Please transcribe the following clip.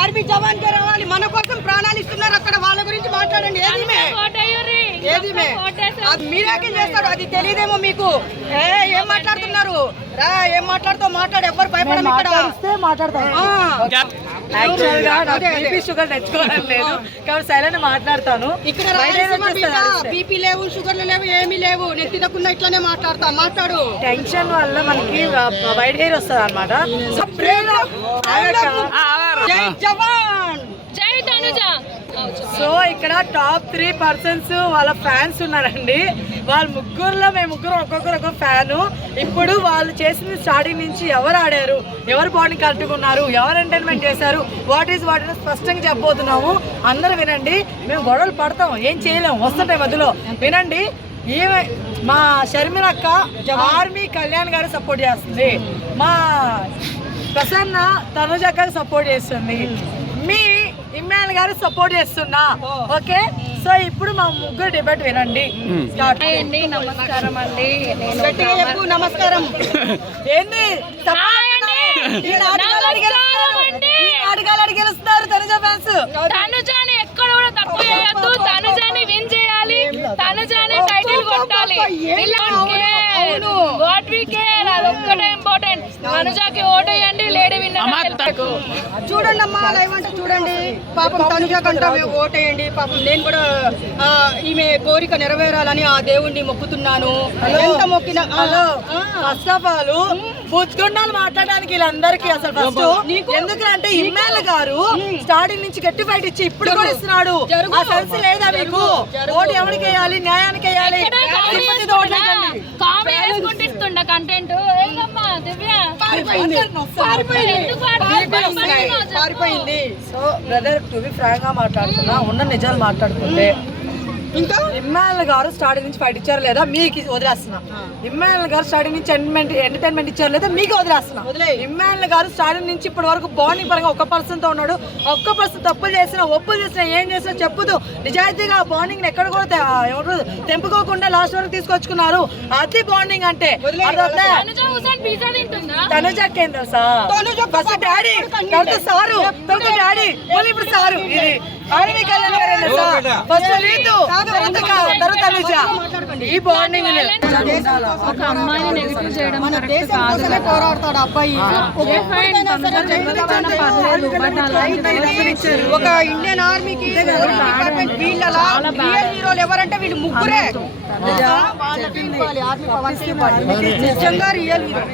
Army జవాన్గా రావాలి. మన కోసం ప్రాణాలు ఇస్తున్నారు. అక్కడ వాళ్ళ గురించి మాట్లాడండి. ఏది? అది మీరేకే చేస్తారు? అది తెలియదేమో మీకు. ఏ ఏం మాట్లాడుతున్నారు? రా ఏం మాట్లాడుతావు? మాట్లాడు. ఎవరు భయపడము ఇక్కడ. మాట్లాడతాం ఆ. యాక్చువల్గా నాకు. బీపీ షుగర్ తెచ్చుకోవడం లేదు. కాబట్టి సైలెంట్ మాట్లాడతాను. ఇక్కడ. బీపీ లేవు షుగర్లు లేవు ఏమీ లేవు. నేను తినకుండా ఇట్లానే మాట్లాడతా. మాట్లాడు. టెన్షన్ వల్ల మనకి వైట్ హెయిర్ వస్తుంది అనమాట జై జవాన్. జై తనుజ. సో ఇక్కడ టాప్ త్రీ పర్సన్స్ వాళ్ళ ఫ్యాన్స్ ఉన్నారండి. వాళ్ళ ముగ్గురులో మేము ముగ్గురు ఒక్కొక్కరు ఒక ఫ్యాను. ఇప్పుడు వాళ్ళు చేసింది స్టార్టింగ్ నుంచి ఎవరు ఆడారు ఎవరు బాడీ కట్టుకున్నారు ఎవరు ఎంటర్టైన్మెంట్ చేశారు వాట్ ఈస్ వాట్ స్పష్టంగా చెప్పబోతున్నాము. అందరూ వినండి. మేము గొడవలు పడతాం ఏం చేయలేము వస్తుంటాయి మధ్యలో. వినండి. ఈమె మా షర్మిల అక్క ఆర్మీ కళ్యాణ్ గారు సపోర్ట్ చేస్తుంది. మా ప్రసన్న తనుజ గారు సపోర్ట్ చేస్తుంది. ఇమ్మాన్ గారు సపోర్ట్ చేస్తున్నా. ఓకే సో ఇప్పుడు మా ముగ్గురు డిబేట్ వినండి. స్టార్ట్ అండి నమస్కారం అండి. నేను నమస్కారం. ఏంది? గెలుస్తున్నారు తనుజ ఫ్యాన్స్ తనుజాని ఎక్కడ కూడా తప్పు చేయొద్దు. తనుజాని విన్ చేయాలి. తనుజాని టైటిల్ కొట్టాలి. What we care. అది ఒక్కటే ఇంపార్టెంట్. తనుజాకి ఓటేయండి లేడీ విన్నర్ చూడండి అమ్మా లైవ్ అంటే చూడండి. పాపం తనుజ కంట ఓటేయండి పాపం నేను కూడా ఈమె కోరిక నెరవేరాలని ఆ దేవుణ్ణి మొక్కుతున్నాను. ఎంత మొక్కినా. ఫస్ట్ ఆఫ్ ఆల్ పుచ్చుకుండాలు మాట్లాడడానికి వీళ్ళందరికీ అసలు ఫస్ట్ ఎందుకంటే ఇమ్మాయిల్ గారు స్టార్టింగ్ నుంచి గట్టి ఫైట్ ఇచ్చి ఇప్పుడు కూడా ఇస్తున్నాడు. ఆ సెన్స్ లేదా మీకు. ఓటు ఎవరికి వేయాలి? న్యాయానికి వేయాలి. కామెడీ కంటెంట్ పారిపోయింది. సో బ్రదర్ టు బి ఫ్రాంక్గా మాట్లాడుతున్నా ఉన్న నిజాలు మాట్లాడుకుంటే ఇంకా? ఇమ్మాయిల్ గారు స్టార్టింగ్ నుంచి ఫైట్ ఇచ్చారు లేదా? మీకు వదిలేస్తున్నా. ఇమ్మాయిల్ గారు స్టార్టింగ్ నుంచి ఎంటర్టైన్మెంట్ ఎంటర్టైన్మెంట్ ఇచ్చారు లేదా? మీకు వదిలేస్తున్నా. ఇమ్మాయిల్ గారు స్టార్టింగ్ నుంచి ఇప్పటి వరకు బాండింగ్ పరంగా ఒక్క పర్సన్తో ఉన్నాడు. ఒక్క పర్సన్ తప్పులు చేసినా ఒప్పులు చేసినా ఏం చేసినా చెప్పుతూ నిజాయితీగా ఆ బాండింగ్ ఎక్కడ కూడా ఏమంటారు తెంపుకోకుండా లాస్ట్ వరకు తీసుకొచ్చుకున్నారు. అది బాండింగ్ అంటే. Tanuja Tanuja first daddy sir. Daddy ఇప్పుడు సారు. ఇది ఆర్మీ కళ్యాణ్ గారు ఏం తెలుసా ఫస్ట్ రీతు తర్వాత కా- తర్వాత తనుజ ఈ బాండింగ్ ఒక అమ్మాయిని నెగిటివ్ చేయడం కరెక్ట్ కాదు పోరాడతాడు అబ్బాయి. ఒక ఇండియన్ ఆర్మీకి డిపార్ట్మెంట్ వీళ్ళలా రియల్ హీరోలు ఎవరంటే వీళ్ళు ముగ్గురే. వాళ్ళు. నిజంగా రియల్ హీరో.